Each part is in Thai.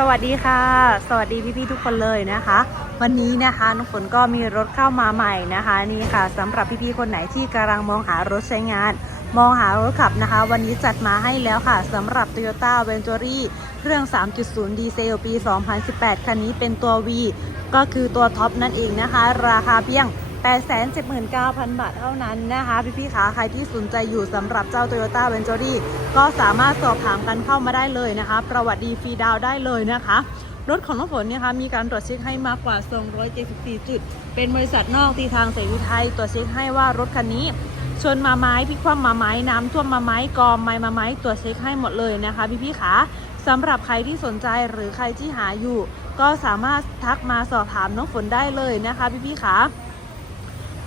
สวัสดีค่ะ สวัสดีพี่ๆทุกคนเลยนะคะ วันนี้นะคะน้องฝนก็มีรถเข้ามาใหม่นะคะ นี่ค่ะสำหรับพี่ๆคนไหนที่กำลังมองหารถใช้งาน มองหารถขับนะคะ วันนี้จัดมาให้แล้วค่ะสำหรับ Toyota v e n t u r y เครื่อง 3.0 ดีเซลปี 2018 คันนี้เป็นตัว V ก็คือตัวท็อปนั่นเองนะคะ ราคาเพียง 879,000 บาทเท่านั้นนะคะ พี่ๆขาใครที่สนใจอยู่สำหรับเจ้า Toyota v e n t u r y ก็สามารถสอบถามกันเข้ามาได้เลยนะคะ ประวัติดีฟรีดาวได้เลยนะคะ รถของน้องฝนเนี่ยคะมีการตรวจเช็คให้มากกว่า 274 จุด เป็นบริษัทนอกตีทางเสรีไทยตรวจเช็คให้ว่ารถคันนี้ชนมาไม้พลิกคว่ำมาไม้น้ำท่วมมาไม้กอมไม้มาไม้ตรวจเช็คให้หมดเลยนะคะ พี่ๆขาสำหรับใครที่สนใจหรือใครที่หาอยู่ ก็สามารถทักมาสอบถามน้องฝนได้เลยนะคะ พี่ๆขา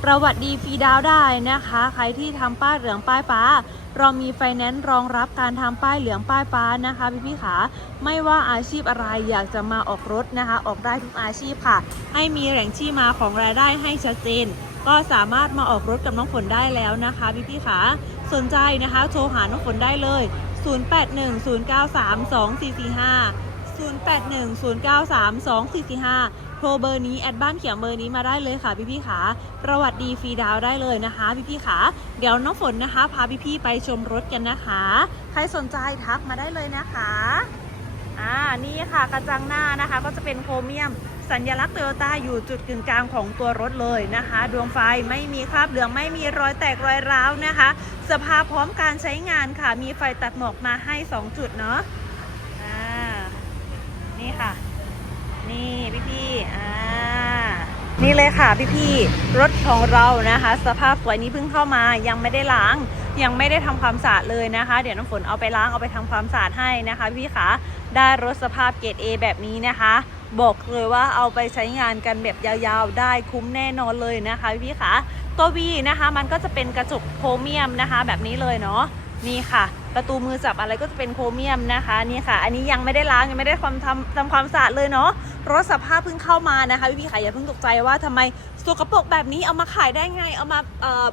ประวัติดีฟรีดาวได้นะคะ ใครที่ทำป้ายเหลืองป้ายฟ้า เรามีไฟแนนซ์รองรับการทำป้ายเหลืองป้ายฟ้านะคะพี่พี่ๆขาไม่ว่าอาชีพอะไรอยากจะมาออกรถนะคะ ออกได้ทุกอาชีพค่ะ ให้มีแหล่งที่มาของรายได้ให้ชัดเจน ก็สามารถมาออกรถกับน้องฝนได้แล้วนะคะพี่พี่ๆขาสนใจนะคะโทรหาน้องฝนได้เลย 0810932445 0810932445 โทรเบอร์นี้แอดบ้านเขียวเบอร์นี้มาได้เลยค่ะพี่พี่ๆขาประวัติดีฟรีดาวได้เลยนะคะพี่พี่ๆขาเดี๋ยวน้องฝนนะคะ พาพี่พี่ๆไปชมรถกันนะคะ ใครสนใจทักมาได้เลยนะคะอ่านี่ค่ะกระจังหน้านะคะก็จะเป็นโครเมียม สัญลักษณ์โตโยต้าอยู่จุดกึ่งกลางของตัวรถเลยนะคะ ดวงไฟไม่มีคราบเหลืองไม่มีรอยแตกรอยร้าวนะคะ สภาพพร้อมการใช้งานค่ะ มีไฟตัดหมอกมาให้ 2 จุดเนาะอ่านี่ค่ะ นี่พี่พี่ๆอ่านี่เลยค่ะพี่พี่ๆรถของเรานะคะ สภาพสวยนี้เพิ่งเข้ามายังไม่ได้ล้าง ยังไม่ได้ทำความสะอาดเลยนะคะ เดี๋ยวน้ำฝนเอาไปล้างเอาไปทำความสะอาดให้นะคะ พี่คะได้รถสภาพเกรด A แบบนี้นะคะ บอกเลยว่าเอาไปใช้งานกันแบบยาวๆ ได้คุ้มแน่นอนเลยนะคะพี่คะตัว V นะคะ มันก็จะเป็นกระจกโครเมียมนะคะ แบบนี้เลยเนาะนี่ค่ะ ประตูมือจับอะไรก็จะเป็นโครเมียมนะคะนี่ค่ะ อันนี้ยังไม่ได้ล้างยังไม่ได้ทำทำทำความสะอาดเลยเนาะรถสภาพเพิ่งเข้ามานะคะพี่พี่ๆค่ะอย่าเพิ่งตกใจว่าทำไมสกปรกแบบนี้เอามาขายได้ไงเอามาเอ่อ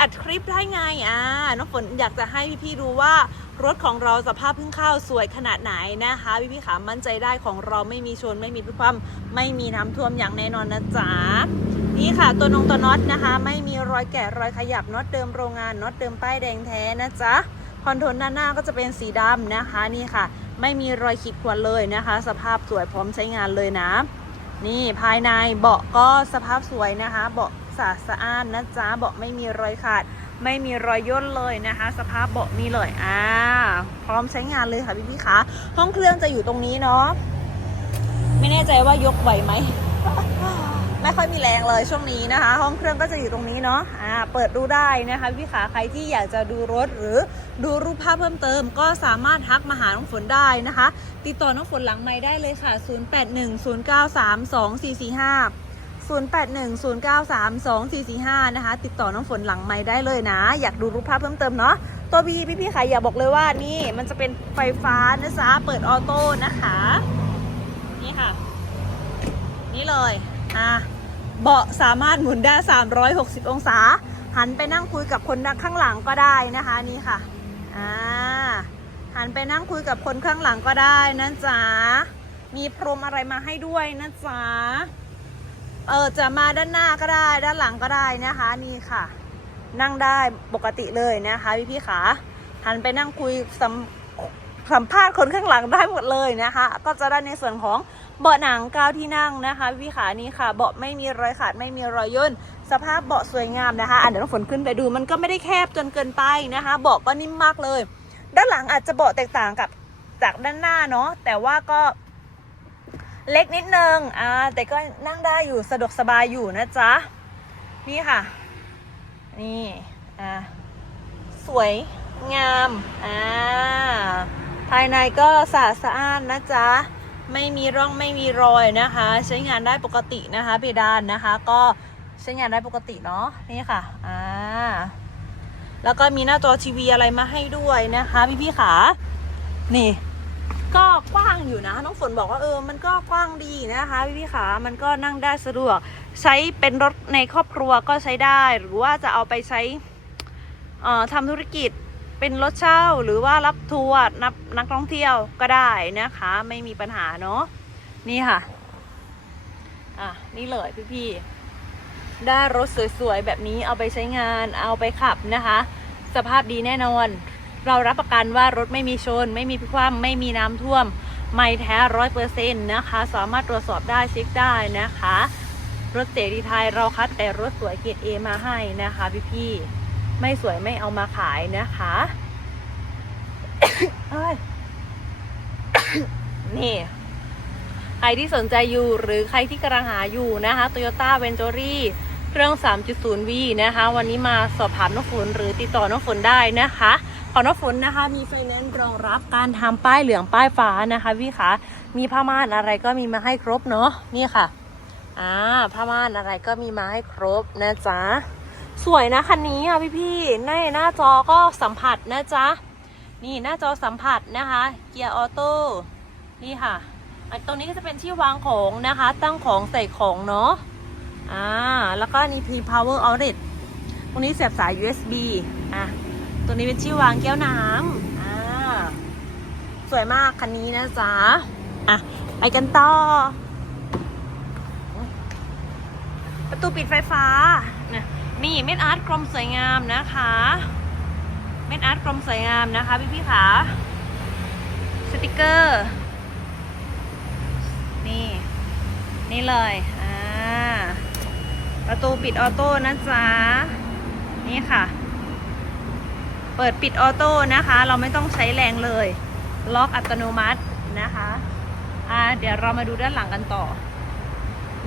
อัดคลิปได้ไงอ่าน้องฝนอยากจะให้พี่พี่ๆดูว่ารถของเราสภาพเพิ่งเข้าสวยขนาดไหนนะคะพี่พี่ๆค่ะมั่นใจได้ของเราไม่มีชนไม่มีพลิกคว่ำไม่มีน้ำท่วมอย่างแน่นอนนะจ๊ะนี่ค่ะตัวนงตัวน็อตนะคะ ไม่มีรอยแกะรอยขยับน็อตเดิมโรงงานน็อตเดิมป้ายแดงแท้นะจ๊ะ คอนโทรลด้านหน้าก็จะเป็นสีดำนะคะนี่ค่ะ ไม่มีรอยขีดข่วนเลยนะคะ สภาพสวยพร้อมใช้งานเลยนะ นี่ภายในเบาะก็สภาพสวยนะคะ เบาะสะอาดสะอานนะจ๊ะเบาะไม่มีรอยขาด ไม่มีรอยย่นเลยนะคะ สภาพเบาะนี่เลยอ่าพร้อมใช้งานเลยค่ะพี่พี่คะห้องเครื่องจะอยู่ตรงนี้เนาะไม่แน่ใจว่ายกไหวไหม ไม่ค่อยมีแรงเลยช่วงนี้นะคะ ห้องเครื่องก็จะอยู่ตรงนี้เนาะอ่าเปิดดูได้นะคะพี่ขาใครที่อยากจะดูรถหรือดูรูปภาพเพิ่มเติม ก็สามารถทักมาหาน้องฝนได้นะคะ ติดต่อน้องฝนหลังไม้ได้เลยค่ะ 0810932445 0810932445 นะคะ ติดต่อน้องฝนหลังไม้ได้เลยนะ อยากดูรูปภาพเพิ่มเติมเนาะตัวบีพี่พี่ๆค่ะอย่าบอกเลยว่านี่มันจะเป็นไฟฟ้านะจ๊ะเปิดออโต้นะคะ นี่ค่ะ นี่เลย อะเบาะสามารถหมุนได้ 360 องศา หันไปนั่งคุยกับคนข้างหลังก็ได้นะคะนี่ค่ะอ่าหันไปนั่งคุยกับคนข้างหลังก็ได้นะจ๊ะมีพรมอะไรมาให้ด้วยนะจ๊ะเออจะมาด้านหน้าก็ได้ ด้านหลังก็ได้นะคะ นี่ค่ะ นั่งได้ปกติเลยนะคะพี่พี่ขาหันไปนั่งคุยสัมสัมภาษณ์คนข้างหลังได้หมดเลยนะคะ ก็จะได้ในส่วนของ เบาะหนังเก้าที่นั่งนะคะพี่ขานี่ค่ะ เบาะไม่มีรอยขาดไม่มีรอยย่นสภาพเบาะสวยงามนะคะอะเดี๋ยวน้องฝนขึ้นไปดูมันก็ไม่ได้แคบจนเกินไปนะคะ เบาะก็นิ่มมากเลย ด้านหลังอาจจะเบาะแตกต่างกับจากด้านหน้าเนาะแต่ว่าก็เล็กนิดนึงอ่าแต่ก็นั่งได้อยู่สะดวกสบายอยู่นะจ๊ะนี่ค่ะ นี่อ่าสวยงามอ่าภายในก็สะอาดสะอ้านนะจ๊ะ ไม่มีร่องไม่มีรอยนะคะ ใช้งานได้ปกตินะคะเพดานนะคะ ก็ใช้งานได้ปกติเนาะนี่ค่ะอ่าแล้วก็มีหน้าจอทีวีอะไรมาให้ด้วยนะคะพี่พี่ขานี่ ก็กว้างอยู่นะน้องฝนบอกว่าเออ มันก็กว้างดีนะคะพี่พี่ขามันก็นั่งได้สะดวก ใช้เป็นรถในครอบครัวก็ใช้ได้ หรือว่าจะเอาไปใช้เอ่อทำธุรกิจ เป็นรถเช่าหรือว่ารับทัวร์นับนักท่องเที่ยวก็ได้นะคะ ไม่มีปัญหาเนาะนี่ค่ะอะนี่เลยพี่ๆได้รถสวยๆแบบนี้เอาไปใช้งานเอาไปขับนะคะ สภาพดีแน่นอน เรารับประกันว่ารถไม่มีชน ไม่มีพิคว่ำไม่มีน้ำท่วม ไม่แท้ร้อยเปอร์เซ็นต์นะคะ สามารถตรวจสอบได้เช็คได้นะคะ รถเสรีไทยเราคัดแต่รถสวยเกียรดเอมาให้นะคะพี่ๆ ไม่สวยไม่เอามาขายนะคะนี่ ใครที่สนใจอยู่หรือใครที่กำลังหาอยู่นะคะ Toyota v e n t u r y เครื่อง 3.0V นะคะ วันนี้มาสอบถามน้องฝนหรือติดต่อน้องฝนได้นะคะ ของน้องฝนนะคะ มีไฟแนนซ์รองรับการทำป้ายเหลืองป้ายฟ้านะคะพี่คะมีผ้าม่านอะไรก็มีมาให้ครบเนาะนี่ค่ะอ่าผ้าม่านอะไรก็มีมาให้ครบนะจ๊ะ สวยนะคันนี้อะพี่ๆในหน้าจอก็สัมผัสนะจ๊ะ นี่หน้าจอสัมผัสนะคะ เกียร์ออโต้ นี่ค่ะอันตรงนี้ก็จะเป็นที่วางของนะคะ ตั้งของใส่ของเนาะ อ่า แล้วก็นี่พี power outlet ตรงนี้เสียบสาย USB อะ ตัวนี้เป็นที่วางแก้วน้ำอ่า สวยมากคันนี้นะจ๊ะ อะ ไปกันต่อ ประตูปิดไฟฟ้า นี่เม็ดอาร์ตกรมสวยงามนะคะ เม็ดอาร์ตกรมสวยงามนะคะพี่พี่ๆขาสติกเกอร์ นี่ นี่เลยอ่าประตูปิดออโต้นะจ๊ะ นี่ค่ะ เปิดปิดออโต้นะคะ เราไม่ต้องใช้แรงเลย ล็อกอัตโนมัตินะคะอ่าเดี๋ยวเรามาดูด้านหลังกันต่อ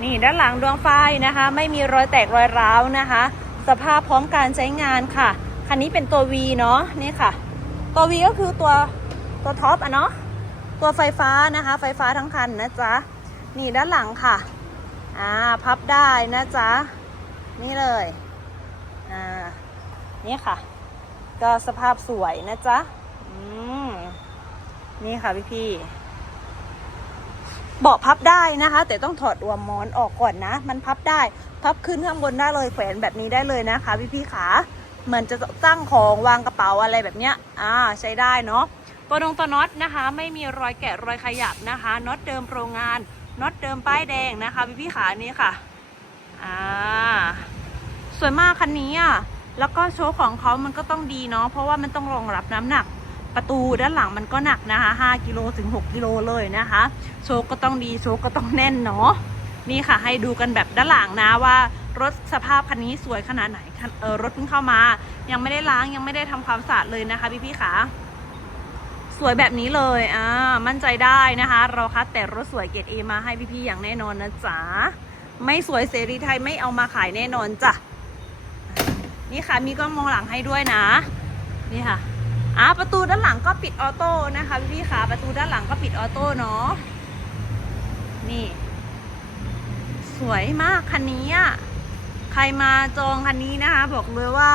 นี่ด้านหลังดวงไฟนะคะ ไม่มีรอยแตกรอยร้าวนะคะ สภาพพร้อมการใช้งานค่ะ คันนี้เป็นตัว V เนาะนี่ค่ะ ตัว V ก็คือตัวตัวท็อปอะเนาะตัวไฟฟ้านะคะ ไฟฟ้าทั้งคันนะจ๊ะนี่ด้านหลังค่ะอ่าพับได้นะจ๊ะนี่เลยอ่านี่ค่ะ ก็สภาพสวยนะจ๊ะอืมนี่ค่ะพี่พี่ เบาะพับได้นะคะ แต่ต้องถอดรวมมอนออกก่อนนะ มันพับได้ พับขึ้นข้างบนได้เลยแขวนแบบนี้ได้เลยนะคะ พี่พี่ๆขาเหมือนจะตั้งของวางกระเป๋าอะไรแบบเนี้ยอ่าใช้ได้เนาะตัวดงตัวน็อตนะคะ ไม่มีรอยแกะรอยขยับนะคะน็อตเดิมโรงงานน็อตเดิมป้ายแดงนะคะ พี่พี่ๆขานี่ค่ะอ่าสวยมากคันนี้อะแล้วก็โชว์ของเขามันก็ต้องดีเนาะเพราะว่ามันต้องรองรับน้ำหนัก ประตูด้านหลังมันก็หนักนะคะ5กิโลถึง 6กิโลเลยนะคะ โชก็ต้องดีโชก็ต้องแน่นเนาะนี่ค่ะให้ดูกันแบบด้านหลังนะว่ารถสภาพคันนี้สวยขนาดไหนเออรถเพิ่งเข้ามา ยังไม่ได้ล้างยังไม่ได้ทำความสะอาดเลยนะคะพี่พี่ๆขาสวยแบบนี้เลยอ่ามั่นใจได้นะคะ เราคัดแต่รถสวยเกรดเอมาให้พี่ๆอย่างแน่นอนนะจ๊ะไม่สวยเสรีไทยไม่เอามาขายแน่นอนจ้ะนี่ค่ะมีกล้องมองหลังให้ด้วยนะ นี่ค่ะ อ่าประตูด้านหลังก็ปิดออโต้นะคะพี่ๆค่ะประตูด้านหลังก็ปิดออโต้เนาะนี่ สวยมากคันนี้อะใครมาจองคันนี้นะคะ บอกเลยว่า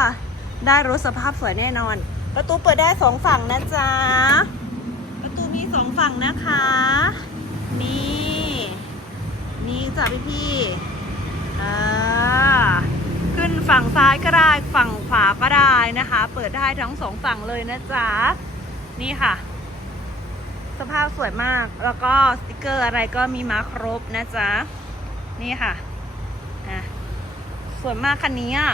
ได้รถสภาพสวยแน่นอน ประตูเปิดได้สองฝั่งนะจ๊ะประตูมีสองฝั่งนะคะ นี่ นี่จ้ะพี่พี่ๆอ่า นฝั่งซ้ายก็ได้ฝั่งขวาก็ได้นะคะ เปิดได้ทั้งสองฝั่งเลยนะจ๊ะนี่ค่ะ สภาพสวยมากแล้วก็สติกเกอร์อะไรก็มีมาครบนะจ๊ะนี่ค่ะอะสวยมากคันนี้อะ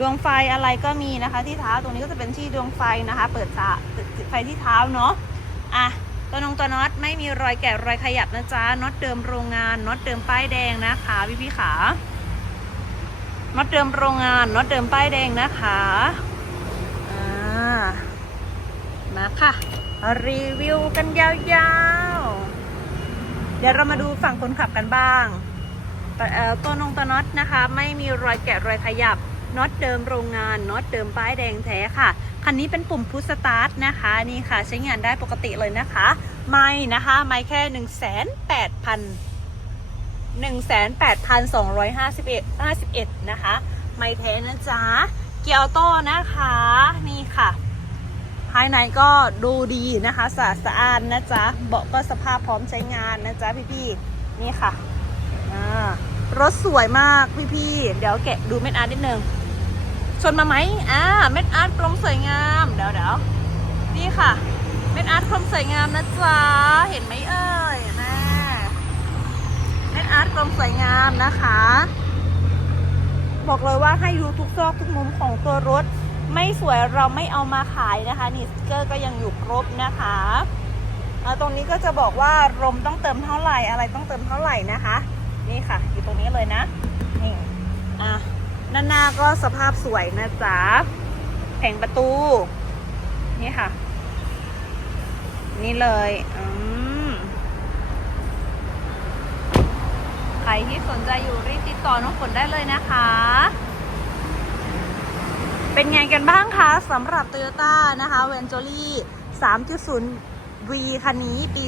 ดวงไฟอะไรก็มีนะคะ ที่เท้าตรงนี้ก็จะเป็นที่ดวงไฟนะคะ เปิดไฟที่เท้าเนาะอะตัวนงตัวน็อตไม่มีรอยแกะรอยขยับนะจ๊ะน็อตเดิมโรงงานน็อตเดิมป้ายแดงนะคะพี่พี่ขา น็อตเดิมโรงงานน็อตเดิมป้ายแดงนะคะอ่ามาค่ะ รีวิวกันยาวๆ เดี๋ยวเรามาดูฝั่งคนขับกันบ้างตัวนงตัวน็อตนะคะ ไม่มีรอยแกะรอยขยับน็อตเดิมโรงงานน็อตเดิมป้ายแดงแท้ค่ะ คันนี้เป็นปุ่มพุชสตาร์ทนะคะนี่ค่ะ ใช้งานได้ปกติเลยนะคะ ไม่นะคะ ไม่แค่หนึ่งแส นแปดพันหนึ่งแสนแปดพันสองร้อยห้าสิบเอ็ดนะคะ ไม่แท้นะจ๊ะ เกียร์ออโต้นะคะ นี่ค่ะ ภายในก็ดูดีนะคะสะอาดสะอาดนะจ๊ะ เบาะก็สภาพพร้อมใช้งานนะจ๊ะพี่ๆ นี่ค่ะ รถสวยมากพี่ๆ เดี๋ยวแกะดูเม็ดอาร์ตนิดนึง ชนมาไหมอ่า เม็ดอาร์ตกลมสวยงาม เดี๋ยวเดี๋ยวนี่ค่ะ เม็ดอาร์ตกลมสวยงามนะจ๊ะ เห็นไหมเอ่ย อาร์ตกลมสวยงามนะคะ บอกเลยว่าให้ดูทุกซอกทุกมุมของตัวรถ ไม่สวยเราไม่เอามาขายนะคะ นี่สติกเกอร์ก็ยังอยู่ครบนะคะตรงนี้ก็จะบอกว่าลมต้องเติมเท่าไหร่อะไรต้องเติมเท่าไหร่นะคะ นี่ค่ะ อยู่ตรงนี้เลยนะนี่อะด้านหน้าก็สภาพสวยนะจ๊ะแผงประตู นี่ค่ะ นี่เลยอืม ใคร ที่สนใจอยู่รีบติดต่อน้องฝนได้เลยนะคะ เป็นไงกันบ้างคะสำหรับ Toyota นะคะ v e n t u r y 3.0 V คันนี้ปี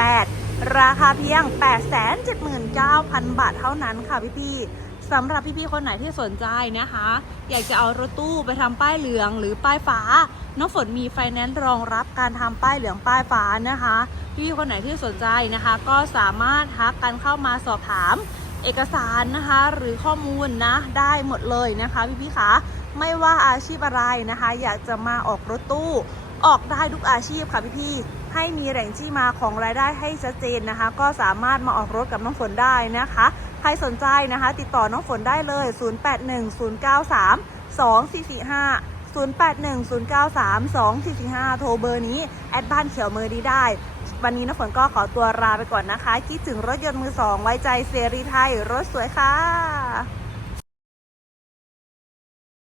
2018 ราคาเพียง 879,000 บาทเท่านั้นค่ะพี่ๆ สำหรับพี่ๆคนไหนที่สนใจนะคะ อยากจะเอารถตู้ไปทำป้ายเหลืองหรือป้ายฟ้า น้องฝนมีไฟแนนซ์รองรับการทำป้ายเหลืองป้ายฟ้านะคะ พี่ๆคนไหนที่สนใจนะคะ ก็สามารถทักกันเข้ามาสอบถามเอกสารนะคะ หรือข้อมูลนะได้หมดเลยนะคะ พี่ๆคะไม่ว่าอาชีพอะไรนะคะ อยากจะมาออกรถตู้ ออกได้ทุกอาชีพค่ะพี่ๆให้มีแหล่งที่มาของรายได้ให้ชัดเจนนะคะ ก็สามารถมาออกรถกับน้องฝนได้นะคะ ครสนใจนะคะ ติดต่อน้องฝนได้เลย 0810932445 0810932445 โทรเบอร์นี้ แอดบ้านเขียวมือดีได้ วันนี้น้ำฝนก็ขอตัวลาไปก่อนนะคะ คิดถึงรถยนต์มือสองไว้ใจเสรีไทย รถสวยค่ะ